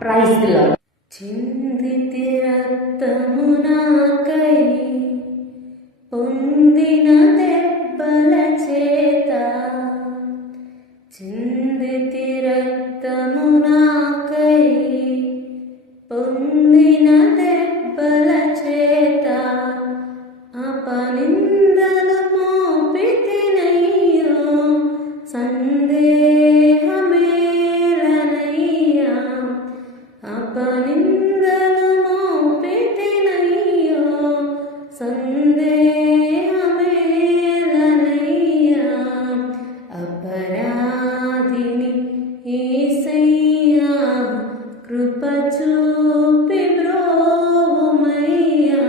Praise the lord. చిందితి రక్తము నాకై పొందిన దెబ్బల చేత, చిందితి రక్తము నాకై పొందిన దెబ్బల చేత, అపనిందలు మోపితినయ్యో సందేహమేలనయ్యా, అపనిందలు మోపితినయ్యో సందేహమేలనయ్యా, అపరాధిని యేసయ్యా కృప చూపి బ్రోవుమయ్యా,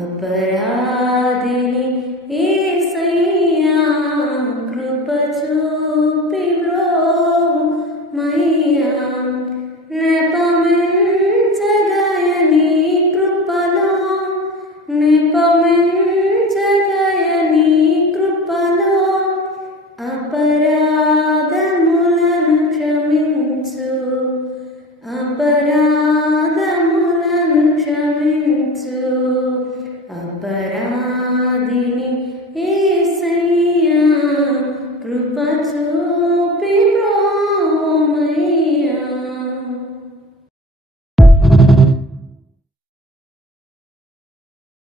అపరాధిని యేసయ్యా కృప చూపి బ్రోవుమయ్యా, నెపమించగయ నీ కృపలో, నెపమించగయ నీ కృపలో, అపరాధములను క్షమించు, అపరాధములను క్షమించు, అపరాధిని యేసయ్యా కృప చూపి